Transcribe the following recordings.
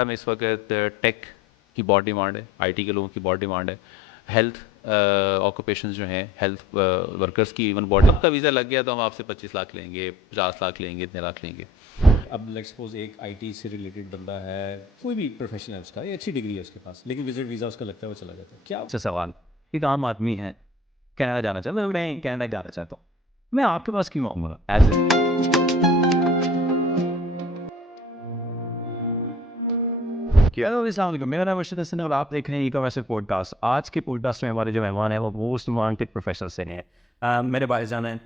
Canada میں اس وقت ٹیک کی بہت ڈیمانڈ ہے، آئی ٹی کے لوگوں کی بہت ڈیمانڈ ہے، ہیلتھ آکوپیشنز جو ہیں، ہیلتھ ورکرز کی ایون باڈی. آپ کا ویزا لگ گیا تو ہم آپ سے 25 لاکھ لیں گے، 50 لاکھ لیں گے، اتنے لاکھ لیں گے. اب لیٹ سپوز ایک آئی ٹی سے ریلیٹڈ بندہ ہے، کوئی بھی پروفیشن ہے اس کا، یہ اچھی ڈگری ہے اس کے پاس، لیکن وزٹ ویزا اس کا لگتا ہے وہ چلا جاتا ہے. کیا اچھا سوال، ایک عام آدمی ہے کینیڈا جانا چاہتا ہوں، میں کینیڈا جانا چاہتا ہوں، میں آپ کے پاس کیوں آؤں گا ایز اے. السلام علیکم، میرا نام ارشد حسن اور آپ دیکھ رہے ہیں ای کامرس پوڈ کاسٹ. آج کے پوڈ کاسٹ میں ہمارے جو مہمان ہیں وہ موسٹ وانٹیڈ پروفیشنل سے ہیں. میرے باہر جانا ہے،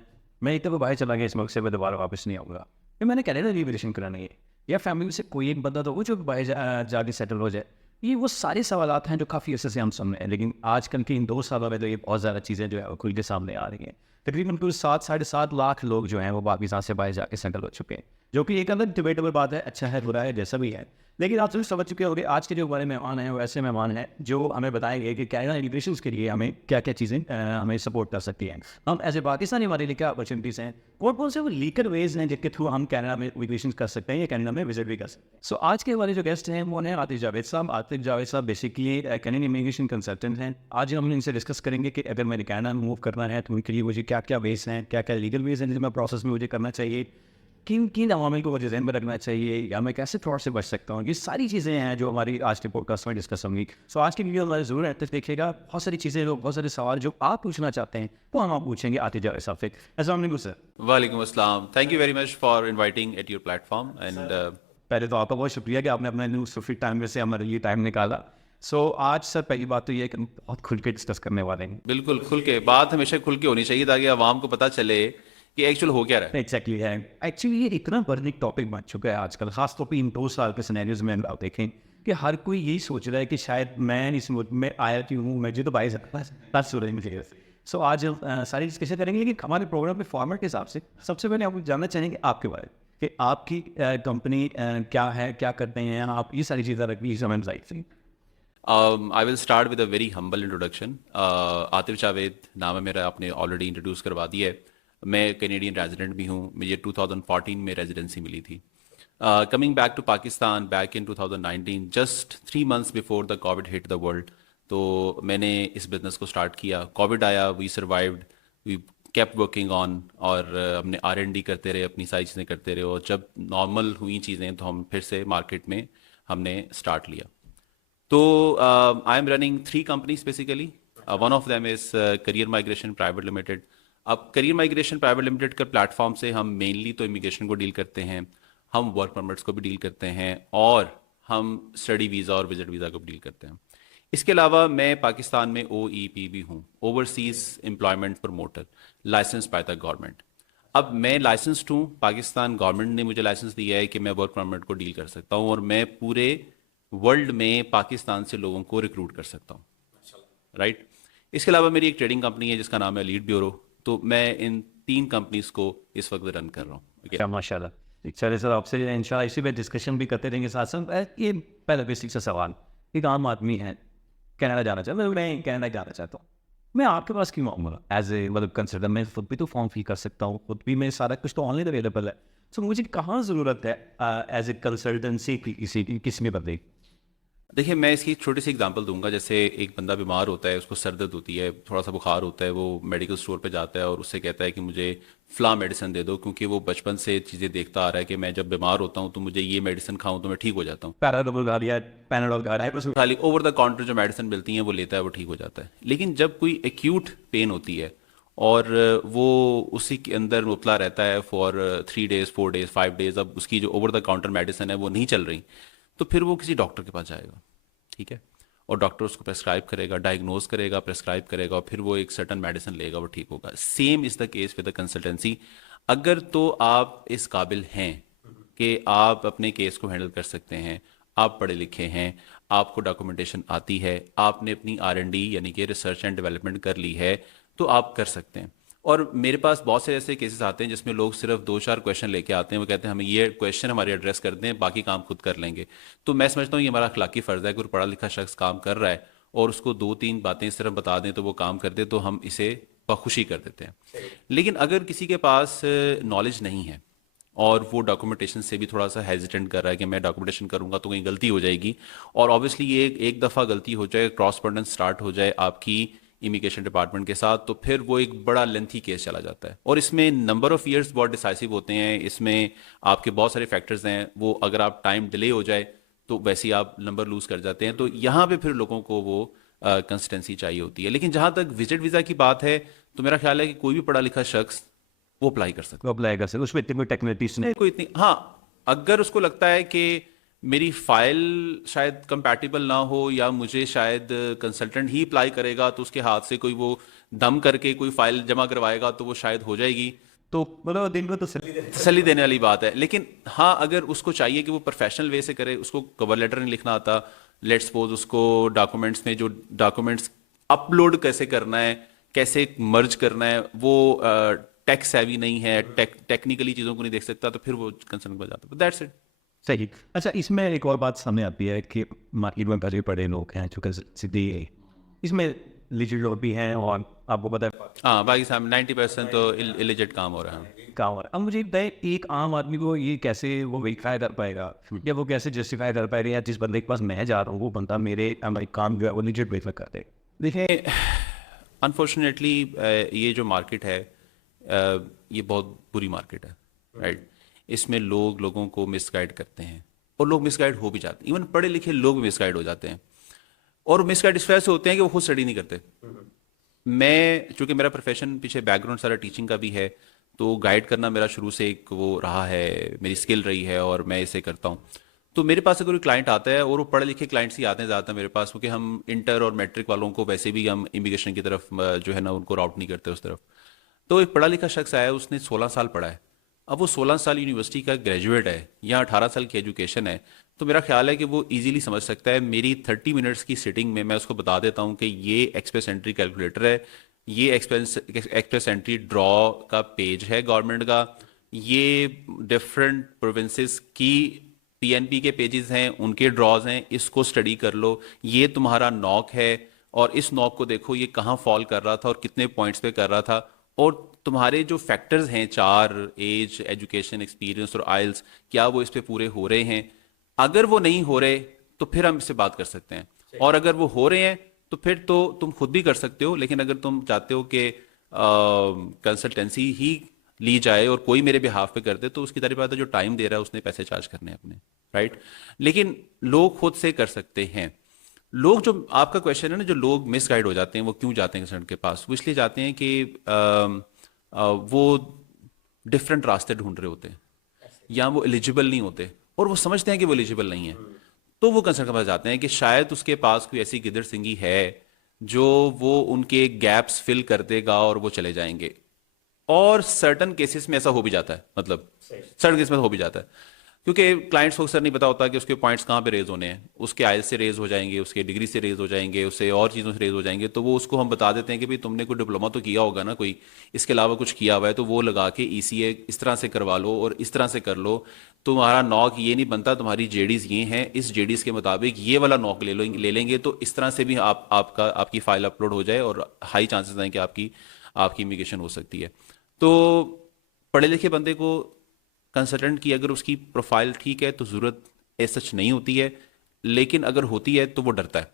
میں ایک تو باہر چلا گیا اس ملک سے، میں دوبارہ واپس نہیں آؤں گا. میں نے کینیڈا ریویلیشن کرانا ہے، یا فیملی میں سے کوئی ایک بندہ تو وہ جو باہر جا کے سیٹل ہو جائے. یہ وہ سارے سوالات ہیں جو کافی عرصے سے ہم سامنے ہیں، لیکن آج کل کے ان 2 سالوں میں تو یہ بہت زیادہ چیزیں جو ہے وہ کھل کے سامنے آ رہی ہیں. تقریباً کل 7-7.5 لاکھ لوگ جو ہیں وہ پاکستان سے باہر جا کے سیٹل ہو چکے ہیں، جو کہ ایک الگ ڈبیٹیبل بات ہے، اچھا ہے برا ہے جیسا بھی ہے. لیکن آپ سمجھ چکے ہو گے آج کے جو ہمارے مہمان ہیں وہ ایسے مہمان ہیں جو ہمیں بتائیں گے کہ کینیڈا امیگریشنس کے لیے ہمیں کیا کیا چیزیں ہمیں سپورٹ کر سکتی ہیں. ہم ایز اے پاکستانی ہمارے لیے کیا اپرچونیٹیز ہیں، کون سے وہ لیگل ویز ہیں جن کے تھرو ہم کینیڈا میں امیگریشن کر سکتے ہیں یا کینیڈا میں وزٹ بھی کر سکتے ہیں. سو آج کے ہمارے جو گیسٹ ہیں وہ ہیں عاطف جاوید صاحب. عاطف جاوید صاحب بیسکلی کینیڈین امیگریشن کنسلٹنٹ ہیں. آج ہم ان سے ڈسکس کریں گے کہ اگر میں نے کینیڈا میں موو کرنا ہے تو ان کے لیے مجھے کیا کیا ویز ہیں، کیا کیا لیگل ویز ہیں جن میں پروسیس میں مجھے کرنا چاہیے، کن عوامل کو مجھے ذہن میں رکھنا چاہیے، یا میں کیسے فراڈ سے بچ سکتا ہوں. یہ ساری چیزیں ہیں جو ہماری آج کے پوڈ کاسٹ میں ڈسکس ہوں گی. سو آج کی ویڈیو ہمارے ضرور تک دیکھیے گا. بہت ساری چیزیں، بہت سارے سوال جو آپ پوچھنا چاہتے ہیں وہ ہم آپ پوچھیں گے عاطف جاوید صاحب سے. السلام علیکم سر. وعلیکم السلام. Thank you very much for inviting at your platform. And پہلے تو آپ کا بہت شکریہ کہ آپ نے اپنا فری ٹائم میں سے ہمارے لیے ٹائم نکالا. سو آج سر پہلی بات تو یہ ہے کہ ہم بہت کھل کے ڈسکس کرنے والے ہیں. بالکل کھل کے بات ہمیشہ کھل کے ہونی چاہیے تاکہ عوام کو پتہ چلے کہ ایکچوئل ہو کیا رہا ہے. ایگزیکٹلی ہے. ایکچولی یہ اتنا برننگ ٹاپک بن چکا ہے آج کل، خاص طور پہ ان 2 سال کے سینیریوز میں آپ دیکھیں کہ ہر کوئی یہی سوچ رہا ہے کہ شاید میں اس ملک میں آیا کیوں ہوں، مجھے تو بات سو رہی مجھے. سو آج ہم ساری ڈسکشن کریں گے، لیکن ہمارے پروگرام کے فارمیٹ کے حساب سے سب سے پہلے ہم جاننا چاہیں گے آپ کے بارے میں کہ آپ کی کمپنی کیا ہے، کیا کرتے ہیں آپ، یہ ساری چیزیں رکھنی ہمیں بتائیے. I will start with a very humble introduction. Atif Javed نام ہے میرا، آپ نے آلریڈی انٹروڈیوس کروا دیا ہے. میں کینیڈین ریزیڈنٹ بھی ہوں، مجھے 2014 میں ریزیڈنسی ملی تھی. Coming back to Pakistan back in 2019 just 3 months before the COVID hit the world, تو میں نے اس بزنس کو اسٹارٹ کیا. کووڈ آیا، we سروائیوڈ، we keep working on, اور ہم نے R&D کرتے رہے، اپنی ساری چیزیں کرتے رہے، اور جب نارمل ہوئیں چیزیں تو ہم پھر سے مارکیٹ میں ہم نے اسٹارٹ لیا. تو I am running 3 companies basically. One of them is career migration private limited. اب کریئر مائگریشن پرائیویٹ لمیٹڈ کا پلیٹ فارم سے ہم مینلی تو امیگریشن کو ڈیل کرتے ہیں، ہم ورک پرمٹس کو بھی ڈیل کرتے ہیں، اور ہم اسٹڈی ویزا اور وزٹ ویزا کو بھی ڈیل کرتے ہیں. اس کے علاوہ میں پاکستان میں OEP بھی ہوں، overseas employment promoter, license by the government. اب میں لائسنسڈ ہوں، پاکستان گورنمنٹ نے مجھے لائسنس دیا ہے کہ میں ورک پرمٹ کو ڈیل کر سکتا ہوں، اور میں پورے ورلڈ میں پاکستان سے لوگوں کو ریکروٹ کر سکتا ہوں. رائٹ. اس کے علاوہ میری ایک ٹریڈنگ کمپنی ہے جس کا نام ہے لیڈ بیورو. تو میں ان 3 companies کو اس وقت رن کر رہا ہوں. ماشاء اللہ. چلے سر، آپ سے انشاءاللہ اسی پہ ڈسکشن بھی کرتے رہیں گے ساتھ ساتھ. یہ پہلا بیسک سا سوال، ایک عام آدمی ہے کینیڈا جانا چاہتا ہوں، میں کینیڈا جانا چاہتا ہوں، میں آپ کے پاس کیوں آؤں گا ایز اے مطلب کنسلٹنٹ؟ میں خود بھی تو فارم فل کر سکتا ہوں، خود بھی میں سارا کچھ تو آن لائن اویلیبل ہے. سو مجھے کہاں ضرورت ہے ایز اے کنسلٹنسی کسی میں بدلے؟ دیکھیے، میں اس کی چھوٹی سی اگزامپل دوں گا. جیسے ایک بندہ بیمار ہوتا ہے، اس کو سر درد ہوتی ہے، تھوڑا سا بخار ہوتا ہے، وہ میڈیکل اسٹور پہ جاتا ہے اور اس سے کہتا ہے کہ مجھے فلاں میڈیسن دے دو، کیونکہ وہ بچپن سے چیزیں دیکھتا آ رہا ہے کہ میں جب بیمار ہوتا ہوں تو مجھے یہ میڈیسن کھاؤں تو میں ٹھیک ہو جاتا ہوں. پیراڈول کھا لیا، پیناڈول کھا رہا ہے، خالی اوور دا کاؤنٹر جو میڈیسن ملتی ہیں وہ لیتا ہے، وہ ٹھیک ہو جاتا ہے. لیکن جب کوئی ایکیوٹ پین ہوتی ہے اور وہ اسی کے اندر مبتلا رہتا ہے فار 3 days 4 days 5 days، اب اس کی جو اوور دا کاؤنٹر میڈیسن ہے وہ نہیں چل رہی، تو پھر وہ کسی ڈاکٹر کے پاس جائے گا. ٹھیک ہے. اور ڈاکٹر اس کو پرسکرائب کرے گا، ڈائگنوز کرے گا، پرسکرائب کرے گا، اور پھر وہ ایک سرٹن میڈیسن لے گا، وہ ٹھیک ہوگا. Same is the case with the consultancy. اگر تو آپ اس قابل ہیں کہ آپ اپنے کیس کو ہینڈل کر سکتے ہیں، آپ پڑھے لکھے ہیں، آپ کو ڈاکومنٹیشن آتی ہے، آپ نے اپنی R&D یعنی کہ ریسرچ اینڈ ڈیولپمنٹ کر لی ہے، تو آپ کر سکتے ہیں. اور میرے پاس بہت سے ایسے کیسز آتے ہیں جس میں لوگ صرف 2-4 کویشچن لے کے آتے ہیں، وہ کہتے ہیں ہمیں یہ کویشچن ہمارے ایڈریس کر دیں، باقی کام خود کر لیں گے. تو میں سمجھتا ہوں یہ ہمارا اخلاقی فرض ہے کہ کوئی پڑھا لکھا شخص کام کر رہا ہے اور اس کو 2-3 باتیں صرف بتا دیں تو وہ کام کر دے، تو ہم اسے بخوشی کر دیتے ہیں. لیکن اگر کسی کے پاس نالج نہیں ہے، اور وہ ڈاکومنٹیشن سے بھی تھوڑا سا ہیزیٹنٹ کر رہا ہے کہ میں ڈاکومنٹیشن کروں گا تو کہیں غلطی ہو جائے گی، اور آبویسلی یہ ایک دفعہ غلطی ہو جائے، کراس برڈن سٹارٹ ہو جائے آپ کی امیگریشن ڈپارٹمنٹ کے ساتھ، تو پھر وہ ایک بڑا لینتھی کیس چلا جاتا ہے، اور اس میں نمبر آف ایئرس بہت ڈیسائسو ہوتے ہیں، اس میں آپ کے بہت سارے فیکٹرز ہیں، وہ اگر آپ ٹائم ڈیلے ہو جائے تو ویسے ہی آپ نمبر لوز کر جاتے ہیں، تو یہاں پہ پھر لوگوں کو وہ کنسسٹنسی چاہیے ہوتی ہے. لیکن جہاں تک وزٹ ویزا کی بات ہے تو میرا خیال ہے کہ کوئی بھی پڑھا لکھا شخص وہ اپلائی کر سکتا وہ اپلائی کر سکتے، اس میں اتنی کوئی ٹیکنیکلٹیز نہیں. ہے. کوئی اتنی، ہاں اگر اس کو لگتا ہے کہ میری فائل شاید کمپیٹیبل نہ ہو یا مجھے شاید کنسلٹنٹ ہی اپلائی کرے گا تو اس کے ہاتھ سے کوئی وہ دم کر کے کوئی فائل جمع کروائے گا تو وہ شاید ہو جائے گی، تو مطلب دن کو تو تسلی دینے والی بات ہے. لیکن ہاں اگر اس کو چاہیے کہ وہ پروفیشنل وے سے کرے، اس کو کور لیٹر نہیں لکھنا آتا، لیٹ سپوز اس کو ڈاکومنٹس میں جو ڈاکومنٹس اپلوڈ کیسے کرنا ہے، کیسے مرج کرنا ہے، وہ ٹیک سیوی نہیں ہے، ٹیکنیکلی چیزوں کو نہیں دیکھ سکتا، تو پھر وہ کنسرن بن جاتا ہے. That's it. صحیح. اچھا اس میں ایک اور بات سامنے آتی ہے کہ مارکیٹ میں بھرے پڑے لوگ ہیں چونکہ سیدھی اس میں لیجل لوگ بھی ہیں، اور آپ کو پتا ہے ہاں باقی صاحب 90% تو اللیجٹ کام ہو رہا ہے. کہاں ہو رہا ہے. اب مجھے بتائیں ایک عام آدمی کو یہ کیسے وہ ویریفائی کر پائے گا یا وہ کیسے جسٹیفائی کر پائے گا یا جس بندے کے پاس میں جا رہا ہوں وہ بندہ میرے کام جو ہے وہ لیجٹ ویریفائی کر دے. دیکھیں انفارچونیٹلی یہ جو مارکیٹ ہے یہ بہت بری مارکیٹ ہے، رائٹ. اس میں لوگوں کو مس گائیڈ کرتے ہیں، اور لوگ مس گائیڈ ہو بھی جاتے ہیں، ایون پڑھے لکھے لوگ مس گائیڈ ہو جاتے ہیں، اور مس گائیڈ اس وجہ سے ہوتے ہیں کہ وہ خود اسٹڈی نہیں کرتے. میں چونکہ میرا پروفیشن پیچھے بیک گراؤنڈ سارا ٹیچنگ کا بھی ہے، تو گائیڈ کرنا میرا شروع سے ایک وہ رہا ہے، میری اسکل رہی ہے اور میں اسے کرتا ہوں. تو میرے پاس اگر کوئی کلائنٹ آتا ہے، اور وہ پڑھے لکھے کلائنٹس ہی آتے ہیں زیادہ میرے پاس، کیونکہ ہم انٹر اور میٹرک والوں کو ویسے بھی ہم امیگریشن کی طرف جو ہے نا ان کو راؤٹ نہیں کرتے اس طرف. تو ایک پڑھا لکھا شخص آیا، اس نے 16 سال پڑھا ہے، اب وہ 16 سال یونیورسٹی کا گریجویٹ ہے یا 18 سال کی ایجوکیشن ہے، تو میرا خیال ہے کہ وہ ایزیلی سمجھ سکتا ہے. میری 30 منٹس کی سٹنگ میں اس کو بتا دیتا ہوں کہ یہ ایکسپریس انٹری کیلکولیٹر ہے، یہ ایکسپریس انٹری ڈرا کا پیج ہے گورنمنٹ کا، یہ ڈفرینٹ پروونسز کی پی این پی کے پیجز ہیں، ان کے ڈراز ہیں، اس کو اسٹڈی کر لو. یہ تمہارا نوک ہے، اور اس نوک کو دیکھو یہ کہاں فال کر رہا تھا اور کتنے پوائنٹس پہ کر رہا تھا، اور تمہارے جو فیکٹرز ہیں 4 ایج، ایجوکیشن، ایکسپیرینس اور آئلس، کیا وہ اس پہ پورے ہو رہے ہیں. اگر وہ نہیں ہو رہے تو پھر ہم اس سے بات کر سکتے ہیں، اور اگر وہ ہو رہے ہیں تو پھر تو تم خود بھی کر سکتے ہو. لیکن اگر تم چاہتے ہو کہ کنسلٹنسی ہی لی جائے اور کوئی میرے بہاف پہ کر دے، تو اس کی طرف بات ہے جو ٹائم دے رہا ہے اس نے پیسے چارج کرنے ہیں اپنے، رائٹ. لیکن لوگ خود سے کر سکتے ہیں. لوگ جو آپ کا کویشچن ہے نا، جو لوگ مس گائیڈ ہو جاتے ہیں وہ کیوں جاتے ہیں کنسلٹنٹ کے پاس، وہ اس لیے جاتے ہیں کہ وہ ڈفرینٹ راستے ڈھونڈ رہے ہوتے ہیں، یا وہ ایلیجیبل نہیں ہوتے اور وہ سمجھتے ہیں کہ وہ ایلیجیبل نہیں ہے، تو وہ کنسلٹنٹ کے پاس جاتے ہیں کہ شاید اس کے پاس کوئی ایسی گدڑ سنگی ہے جو وہ ان کے گیپس فل کر دے گا اور وہ چلے جائیں گے. اور سرٹن کیسز میں ایسا ہو بھی جاتا ہے، مطلب سرٹن کیس میں ہو بھی جاتا ہے، کیونکہ کلائنٹس کو اکثر نہیں پتا ہوتا کہ اس کے پوائنٹس کہاں پہ ریز ہونے ہیں. اس کے آئل سے ریز ہو جائیں گے، اس کے ڈگری سے ریز ہو جائیں گے، اس سے اور چیزوں سے ریز ہو جائیں گے، تو وہ اس کو ہم بتا دیتے ہیں کہ بھائی تم نے کوئی ڈپلوما تو کیا ہوگا نا، کوئی اس کے علاوہ کچھ کیا ہوا ہے، تو وہ لگا کے ای سی اے اس طرح سے کروا لو اور اس طرح سے کر لو، تمہارا نوک یہ نہیں بنتا، تمہاری جے ڈیز یہ ہیں، اس جے ڈیز کے مطابق یہ والا نوک لے لیں گے، تو اس طرح سے بھی آپ کی فائل اپلوڈ ہو جائے اور ہائی چانسز ہیں کہ آپ کی امیگریشن ہو سکتی ہے. تو پڑھے لکھے بندے کو کنسلٹنٹ کی اگر اس کی پروفائل ٹھیک ہے تو ضرورت ایس سچ نہیں ہوتی ہے، لیکن اگر ہوتی ہے تو وہ ڈرتا ہے.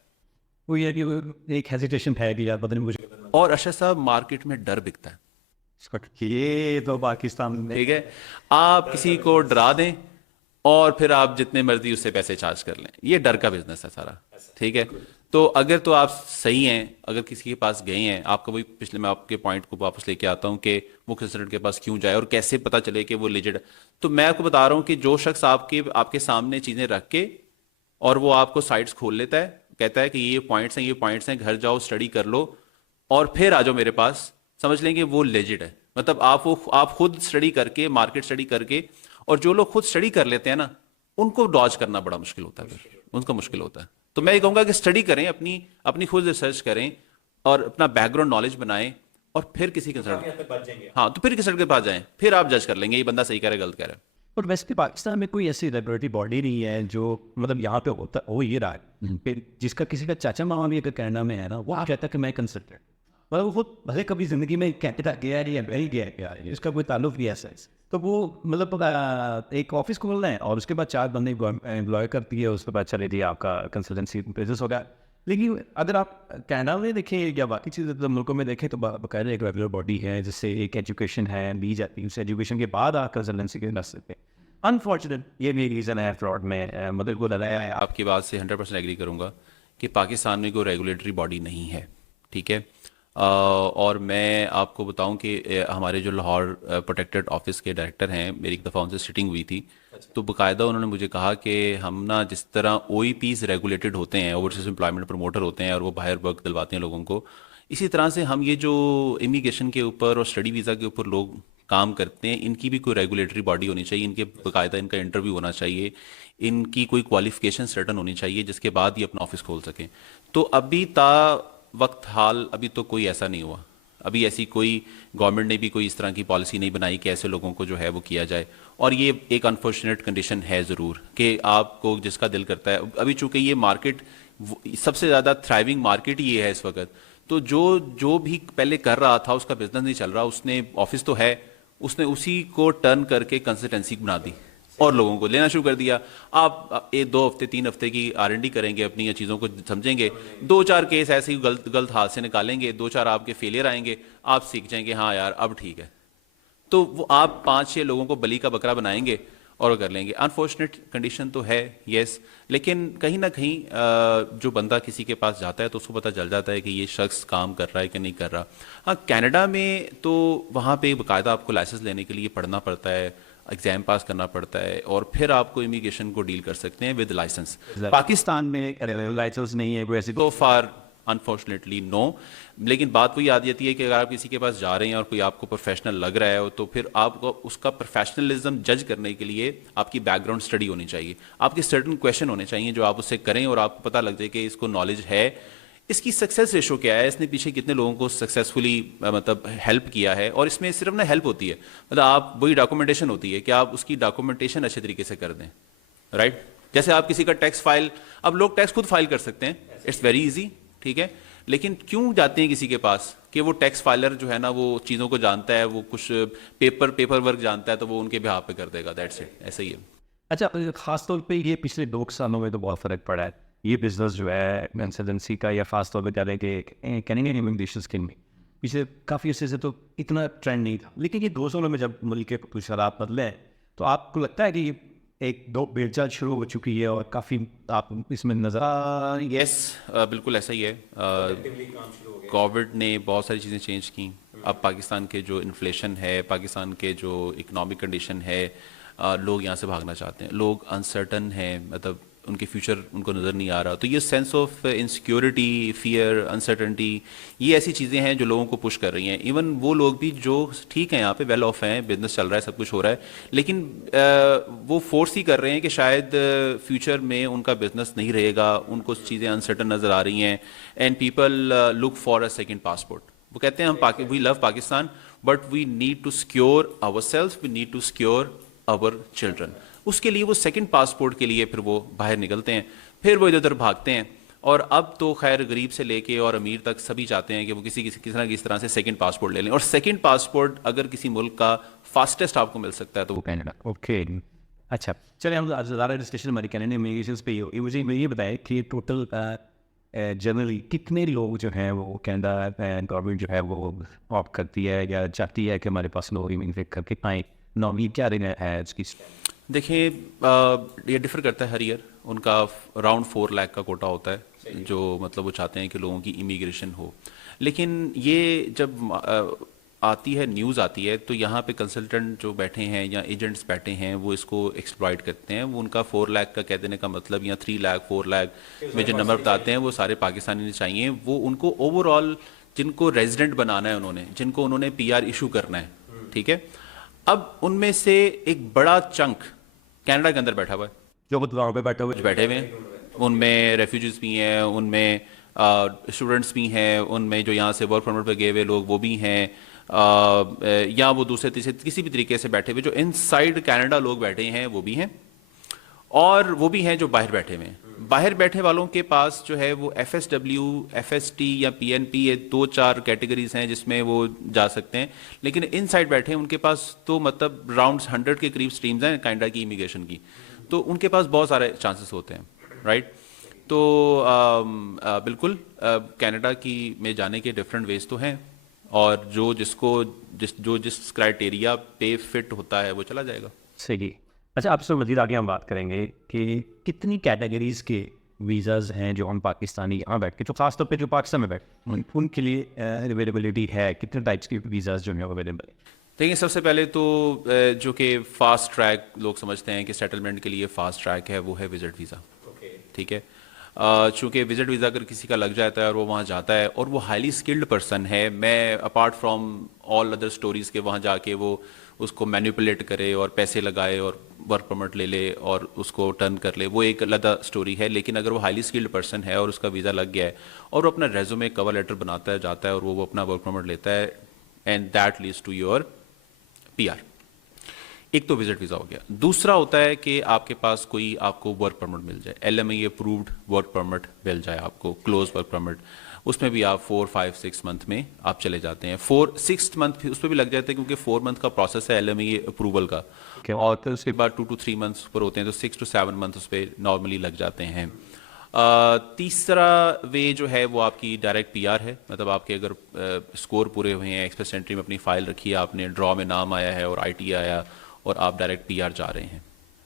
وہ یہ کہ ایک ہیزیٹیشن ہے کہ یار پتہ نہیں مجھے. اور ارشد صاحب مارکیٹ میں ڈر بکتا ہے، یہ تو پاکستان میں ٹھیک ہے. آپ کسی کو ڈرا دیں اور پھر آپ جتنے مرضی اس سے پیسے چارج کر لیں، یہ ڈر کا بزنس ہے سارا، ٹھیک ہے. تو اگر تو آپ صحیح ہیں، اگر کسی کے پاس گئے ہیں، آپ کا وہی پچھلے میں آپ کے پوائنٹ کو واپس لے کے آتا ہوں کہ وہ کنسلٹنٹ کے پاس کیوں جائے اور کیسے پتہ چلے کہ وہ لیجڈ. تو میں آپ کو بتا رہا ہوں کہ جو شخص آپ کے سامنے چیزیں رکھ کے اور وہ آپ کو سائٹس کھول لیتا ہے، کہتا ہے کہ یہ پوائنٹس ہیں، گھر جاؤ اسٹڈی کر لو اور پھر آ جاؤ میرے پاس، سمجھ لیں کہ وہ لیجڈ ہے. مطلب آپ خود اسٹڈی کر کے، مارکیٹ اسٹڈی کر کے، اور جو لوگ خود اسٹڈی کر لیتے ہیں نا ان کو ڈاج کرنا بڑا مشکل ہوتا ہے، ان کا مشکل ہوتا ہے. تو میں یہ کہوں گا کہ اسٹڈی کریں، اپنی خود ریسرچ کریں اور اپنا بیک گراؤنڈ نالج بنائیں، اور پھر کسی کنسلٹنٹ، ہاں تو پھر کنسلٹنٹ کے پاس جائیں، پھر آپ جج کر لیں گے یہ بندہ صحیح کہہ رہا ہے غلط کہہ رہا ہے. اور ویسے بھی پاکستان میں کوئی ایسی ریگولیٹری باڈی نہیں ہے جو مطلب یہاں پہ ہوتا ہو یہ رہا ہے کہ جس کا کسی کا چاچا ماما بھی اگر کینیڈا میں ہے نا، وہ کہتا ہے کہ میں کنسلٹنٹ، مطلب وہ خود بھلے کبھی زندگی میں کینیڈا گیا ہے یا نہیں گیا ہے، اس کا کوئی تعلق بھی ایسا ہے. تو وہ مطلب ایک آفس کھولنا ہے اور اس کے بعد 4 بندے امپلوائے کرتی ہے, اس کے بعد چلے جی آپ کا کنسلٹنسی بزنس ہو گیا. لیکن اگر آپ کینیڈا میں دیکھیں یا باقی چیزیں ملکوں میں دیکھیں تو باقاعدہ ایک ریگولر باڈی ہے جس سے ایک ایجوکیشن ہے لی جاتی ہے, اس ایجوکیشن کے بعد آپ کنسلٹنسی کے راستے پہ. انفارچونیٹ یہ بھی ریزن ہے فراڈ میں, مطلب کو لگایا ہے. آپ کی بات سے 100% ایگری کروں گا کہ پاکستان میں کوئی ریگولیٹری باڈی نہیں ہے, ٹھیک ہے. اور میں آپ کو بتاؤں کہ ہمارے جو لاہور پروٹیکٹڈ آفس کے ڈائریکٹر ہیں, میری ایک دفعہ ان سے سٹنگ ہوئی تھی, تو باقاعدہ انہوں نے مجھے کہا کہ ہم نا جس طرح او ای پیز ریگولیٹڈ ہوتے ہیں, اوورسیز امپلائمنٹ پروموٹر ہوتے ہیں اور وہ باہر ورک دلواتے ہیں لوگوں کو, اسی طرح سے ہم یہ جو امیگریشن کے اوپر اور اسٹڈی ویزا کے اوپر لوگ کام کرتے ہیں, ان کی بھی کوئی ریگولیٹری باڈی ہونی چاہیے, ان کے باقاعدہ ان کا انٹرویو ہونا چاہیے, ان کی کوئی کوالیفیکیشن سرٹن ہونی چاہیے جس کے بعد یہ اپنا آفس کھول سکیں. تو ابھی وقت حال ابھی تو کوئی ایسا نہیں ہوا, ابھی ایسی کوئی گورنمنٹ نے بھی کوئی اس طرح کی پالیسی نہیں بنائی کہ ایسے لوگوں کو جو ہے وہ کیا جائے. اور یہ ایک انفارچونیٹ کنڈیشن ہے ضرور کہ آپ کو جس کا دل کرتا ہے, ابھی چونکہ یہ مارکیٹ سب سے زیادہ تھرائیونگ مارکیٹ ہی یہ ہے اس وقت, تو جو بھی پہلے کر رہا تھا اس کا بزنس نہیں چل رہا, اس نے آفس تو ہے, اس نے اسی کو ٹرن کر کے کنسلٹنسی بنا دی اور لوگوں کو لینا شروع کر دیا. آپ 2 ہفتے 3 ہفتے کی R&D کریں گے, اپنی چیزوں کو سمجھیں گے, 2-4 کیس ایسے ہی غلط ہاتھ سے نکالیں گے, 2-4 آپ کے فیلئر آئیں گے, آپ سیکھ جائیں گے ہاں یار اب ٹھیک ہے, تو وہ آپ 5-6 لوگوں کو بلی کا بکرا بنائیں گے اور کر لیں گے. انفارچونیٹ کنڈیشن تو ہے یس, لیکن کہیں نہ کہیں جو بندہ کسی کے پاس جاتا ہے تو اس کو پتہ چل جاتا ہے کہ یہ شخص کام کر رہا ہے کہ نہیں کر رہا. ہاں کینیڈا میں تو وہاں پہ باقاعدہ آپ کو لائسنس لینے کے لیے پڑھنا پڑتا ہے, ایگزام پاس کرنا پڑتا ہے, اور پھر آپ کو امیگریشن کو ڈیل کر سکتے ہیں ود لائسنس. پاکستان میں لائسنس نہیں ہے کوئی ایسی. سو فار انفارچونیٹلی نو. لیکن بات وہی آ جاتی ہے کہ اگر آپ کسی کے پاس جا رہے ہیں اور کوئی آپ کو پروفیشنل لگ رہا ہے تو پھر آپ کو اس کا پروفیشنلزم جج کرنے کے لیے آپ کی بیک گراؤنڈ اسٹڈی ہونی چاہیے, آپ کے سرٹن کویشچن ہونے چاہیے جو آپ اس سے کریں اور آپ کو پتہ لگ جائے کہ اس کو نالج ہے, اس کی سکسیس ریشو کیا ہے, اس نے پیچھے کتنے لوگوں کو سکسیزفلی مطلب ہیلپ کیا ہے. اور اس میں صرف نہ ہیلپ ہوتی ہے, مطلب آپ وہی ڈاکومنٹیشن ہوتی ہے کہ آپ اس کی ڈاکومنٹیشن اچھے طریقے سے کر دیں, رائٹ. جیسے آپ کسی کا ٹیکس فائل, اب لوگ ٹیکس خود فائل کر سکتے ہیں, اٹس ویری ایزی, ٹھیک ہے, لیکن کیوں جاتے ہیں کسی کے پاس کہ وہ ٹیکس فائلر جو ہے نا وہ چیزوں کو جانتا ہے, وہ کچھ پیپر ورک جانتا ہے, تو وہ ان کے بہاف پہ کر دے گا, دیٹس اٹ, ایسا ہی ہے. اچھا, خاص طور پہ یہ پچھلے 2 سالوں میں تو بہت فرق پڑا ہے یہ بزنس جو ہے کنسلٹنسی کا, یا خاص طور پہ کہہ رہے کہ کینیڈین امیگریشن اسکیم میں پچھلے کافی عرصے سے تو اتنا ٹرینڈ نہیں تھا, لیکن یہ 2 سالوں میں جب ملک کے کچھ حالات بدلے ہیں تو آپ کو لگتا ہے کہ یہ ایک 2 بیل چال شروع ہو چکی ہے اور کافی آپ اس میں نظر. یس بالکل ایسا ہی ہے. کووڈ نے بہت ساری چیزیں چینج کیں. اب پاکستان کے جو انفلیشن ہے, پاکستان کے جو اکنامک کنڈیشن ہے, لوگ یہاں سے بھاگنا چاہتے ہیں, لوگ انسرٹن ہیں, مطلب ان کے فیوچر ان کو نظر نہیں آ رہا. تو یہ sense of insecurity, fear, uncertainty, یہ ایسی چیزیں ہیں جو لوگوں کو پش کر رہی ہیں. ایون وہ لوگ بھی جو ٹھیک ہیں یہاں پہ ویل آف ہیں, بزنس چل رہا ہے, سب کچھ ہو رہا ہے, لیکن وہ فورس ہی کر رہے ہیں کہ شاید فیوچر میں ان کا بزنس نہیں رہے گا, ان کو چیزیں انسرٹن نظر آ رہی ہیں. And people look for a second passport. وہ کہتے ہیں ہم we love Pakistan but we need to secure our self, we need to secure our children. اس کے لیے وہ سیکنڈ پاسپورٹ کے لیے پھر وہ باہر نکلتے ہیں, پھر وہ ادھر ادھر بھاگتے ہیں. اور اب تو خیر غریب سے لے کے اور امیر تک سبھی چاہتے ہیں کہ وہ کسی کس طرح سے سیکنڈ پاسپورٹ لے لیں. اور سیکنڈ پاسپورٹ اگر کسی ملک کا فاسٹسٹ آپ کو مل سکتا ہے تو وہ کینیڈا. اوکے, اچھا چلیں ہم زیادہ ڈسکشن ہماری کینیڈین امیگریشن پہ ہی. مجھے یہ بتائیں کہ ٹوٹل جنرلی کتنے لوگ جو ہیں وہ کینیڈا گورنمنٹ جو ہے وہ آپٹ کرتی ہے یا چاہتی ہے کہ ہمارے پاس لوگ امیگریٹ کر کے آئیں, نارملی کیا رہنا ہے اس کی؟ دیکھیں یہ ڈفر کرتا ہے ہر ایئر. ان کا اراؤنڈ 4 لاکھ کا کوٹا ہوتا ہے جو مطلب وہ چاہتے ہیں کہ لوگوں کی امیگریشن ہو. لیکن یہ جب آتی ہے, نیوز آتی ہے, تو یہاں پہ کنسلٹنٹ جو بیٹھے ہیں یا ایجنٹس بیٹھے ہیں وہ اس کو ایکسپلائٹ کرتے ہیں. وہ ان کا 4 لاکھ کا کہہ دینے کا مطلب, یا 3 لاکھ 4 لاکھ میں جو نمبر بتاتے ہیں وہ سارے پاکستانی نہیں چاہیے. وہ ان کو اوور آل جن کو ریزیڈنٹ بنانا ہے انہوں نے, جن کو انہوں نے PR ایشو کرنا ہے, ٹھیک ہے. اب ان میں سے ایک بڑا چنک کینیڈا کے اندر بیٹھا ہوا ہے, جو وہاں پہ بیٹھے ہوئے ہیں. ان میں ریفیوجیز بھی ہیں, ان میں اسٹوڈنٹس بھی ہیں, ان میں جو یہاں سے ورک پرمٹ پہ گئے ہوئے لوگ وہ بھی ہیں, یا وہ دوسرے تیسرے کسی بھی طریقے سے بیٹھے ہوئے جو ان سائڈ کینیڈا لوگ بیٹھے ہیں وہ بھی ہیں, اور وہ بھی ہیں جو باہر بیٹھے ہوئے ہیں. باہر بیٹھے والوں کے پاس جو ہے وہ FSW, FST یا PNP یہ 2-4 کیٹیگریز ہیں جس میں وہ جا سکتے ہیں, لیکن ان سائڈ بیٹھے ہیں ان کے پاس تو مطلب راؤنڈز 100 کے قریب سٹریمز ہیں کینیڈا کی امیگریشن کی, تو ان کے پاس بہت سارے چانسز ہوتے ہیں, رائٹ. تو بالکل کینیڈا کی میں جانے کے ڈفرینٹ ویز تو ہیں, اور جس کرائٹیریا پہ فٹ ہوتا ہے وہ چلا جائے گا. صحیح. اچھا آپ سے مزید آگے ہم بات کریں گے کہ کتنی کیٹیگریز کے ویزاز ہیں جو ہم پاکستانی یہاں بیٹھ کے, جو خاص طور پہ جو پاکستان میں بیٹھ ان کے لیے اویلیبلٹی ہے, کتنے ٹائپس کے ویزاز جو ہیں اویلیبل ہیں؟ دیکھیں سب سے پہلے تو جو کہ فاسٹ ٹریک لوگ سمجھتے ہیں کہ سیٹلمنٹ کے لیے فاسٹ ٹریک ہے وہ ہے وزٹ ویزا. ٹھیک ہے, چونکہ وزٹ ویزا اگر کسی کا لگ جاتا ہے اور وہ وہاں جاتا ہے اور وہ ہائیلی اسکلڈ پرسن ہے, میں apart from all other stories کے وہاں جا کے وہ اس کو مینیپولیٹ کرے اور پیسے لگائے اور ورک پرمٹ لے لے اور اس کو ٹرن کر لے, وہ ایک علیحدہ اسٹوری ہے. لیکن اگر وہ ہائیلی اسکلڈ پرسن ہے اور اس کا ویزا لگ گیا ہے اور وہ اپنا ریزومے کور لیٹر بناتا ہے, جاتا ہے اور وہ اپنا ورک پرمٹ لیتا ہے, and that leads to your PR. ایک تو وزٹ ویزا ہو گیا. دوسرا ہوتا ہے کہ آپ کے پاس کوئی آپ کو ورک پرمٹ مل جائے, LMA اپرووڈ ورک پرمٹ مل جائے آپ کو, کلوز ورک پرمٹ, اس میں بھی آپ 4, 5, 6 منتھ میں آپ چلے جاتے ہیں. 6 منتھ اس پہ بھی لگ جاتے ہیں کیونکہ 4 منتھ کا پروسیس ہے LMA اپروول کا, اور پھر اس کے بعد 2 to 3 منتھس پر ہوتے ہیں, تو 6 to 7 منتھ اس پہ نارملی لگ جاتے ہیں. تیسرا وے جو ہے وہ آپ کی ڈائریکٹ PR ہے, مطلب آپ کے اگر اسکور پورے ہوئے ہیں, ایکسپریس انٹری میں اپنی فائل رکھی ہے آپ نے, ڈرا میں نام آیا ہے اور IT آیا اور آپ ڈائریکٹ PR جا رہے ہیں,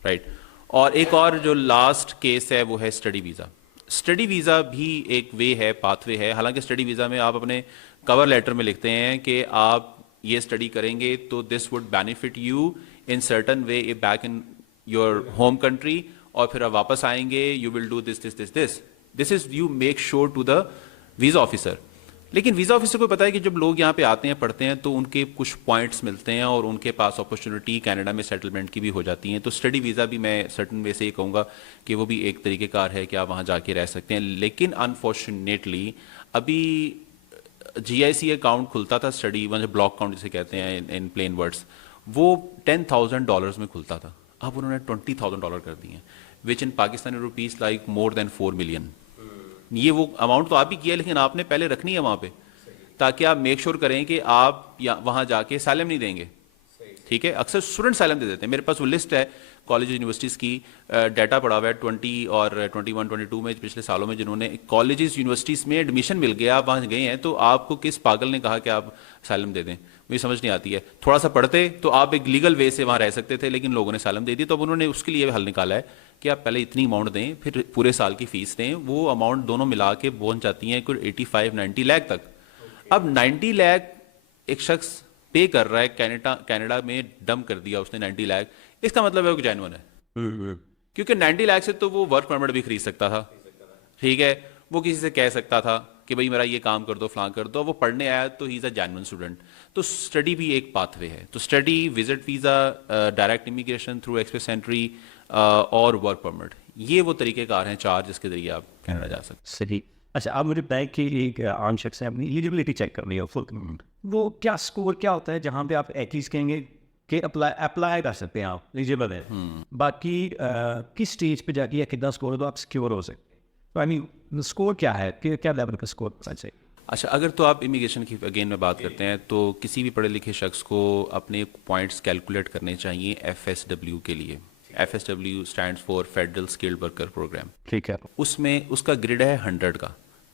رائٹ. اور ایک اور جو لاسٹ کیس ہے وہ ہے اسٹڈی ویزا. اسٹڈی ویزا بھی ایک وے ہے, پاتھ وے ہے. حالانکہ اسٹڈی ویزا میں آپ اپنے کور لیٹر میں لکھتے ہیں کہ آپ یہ اسٹڈی کریں گے تو this would benefit you in certain way back in your home country, اور پھر آپ واپس آئیں گے, you will do this as you make sure to the visa officer. لیکن ویزا آفیسر کو پتا ہے کہ جب لوگ یہاں پہ آتے ہیں پڑھتے ہیں تو ان کے کچھ پوائنٹس ملتے ہیں اور ان کے پاس اپرچونیٹی کینیڈا میں سیٹلمنٹ کی بھی ہو جاتی ہیں. تو اسٹڈی ویزا بھی میں سرٹن وے سے یہ کہوں گا کہ وہ بھی ایک طریقہ کار ہے کہ آپ وہاں جا کے رہ سکتے ہیں. لیکن انفارچونیٹلی ابھی GIC اکاؤنٹ کھلتا تھا اسٹڈی, بلاک اکاؤنٹ جسے کہتے ہیں ان پلین ورڈس, وہ $10,000 میں کھلتا تھا. اب انہوں نے $20,000 کر دیے ہیں, وچ ان پاکستانی روپیز لائک مور دین 4 ملین. یہ وہ اماؤنٹ تو آپ ہی کیا, لیکن آپ نے پہلے رکھنی ہے وہاں پہ تاکہ آپ میک شور کریں کہ آپ وہاں جا کے سالم نہیں دیں گے. ٹھیک ہے, اکثر اسٹوڈنٹ سالم دے دیتے ہیں. میرے پاس وہ لسٹ ہے کالج یونیورسٹیز کی, ڈیٹا پڑا ہوا ہے 20 اور 21, 22 میں پچھلے سالوں میں جنہوں نے کالجز یونیورسٹیز میں ایڈمیشن مل گیا, آپ وہاں گئے ہیں, تو آپ کو کس پاگل نے کہا کہ آپ سالم دے دیں؟ مجھے سمجھ نہیں آتی ہے. تھوڑا سا پڑھتے تو آپ ایک لیگل وے سے وہاں رہ سکتے تھے, لیکن لوگوں نے سالم دے دی. تو اب انہوں نے اس کے لیے حل نکالا ہے کہ آپ پہلے اتنی اماؤنٹ دیں, پھر پورے سال کی فیس دیں. وہ اماؤنٹ دونوں ملا کے پہنچ جاتی ہیں کوئی 85-90 لاکھ تک. اب 90 لاکھ ایک شخص پے کر رہا ہے, کینیڈا میں ڈم کر دیا اس نے 90 لاکھ, اس کا مطلب ہے وہ جینون ہے, کیونکہ 90 لاکھ سے تو وہ ورک پرمٹ بھی خرید سکتا تھا. ٹھیک ہے, وہ کسی سے کہہ سکتا تھا کہ بھائی میرا یہ کام کر دو, فلاں کر دو. وہ پڑھنے آیا تو ہی از اے جینون اسٹوڈنٹ. تو اسٹڈی بھی ایک پاتھ وے ہے. تو study, visit visa, direct immigration through express entry اور ورک پرمٹ, یہ وہ طریقہ کار ہیں 4 جس کے ذریعے آپ کینیڈا جا سکتے ہیں. صحیح. اچھا آپ مجھے بتائیں کہ ایک عام شخص ہے اپنی ایلیجبلٹی چیک کر رہی ہے فل, وہ کیا اسکور کیا ہوتا ہے جہاں پہ آپ ایٹ لیسٹ کہیں گے کہ اپلائی کر سکتے ہیں, آپ ایلیجبل ہے. باقی کس اسٹیج پہ جا کے یا کتنا اسکور ہے تو آپ سیکیور ہو سکتے ہیں؟ تو آئی مین اسکور کیا ہے, کہ کیا لیول کا اسکور ہونا چاہیے؟ اچھا, اگر تو آپ امیگریشن کی اگین میں بات کرتے ہیں تو کسی بھی پڑھے لکھے شخص کو اپنے پوائنٹس کیلکولیٹ کرنے چاہیے FSW کے لیے. FSW stands for federal skilled worker program. ٹھیک ہے, اس میں اس کا گریڈ ہے 100 کا.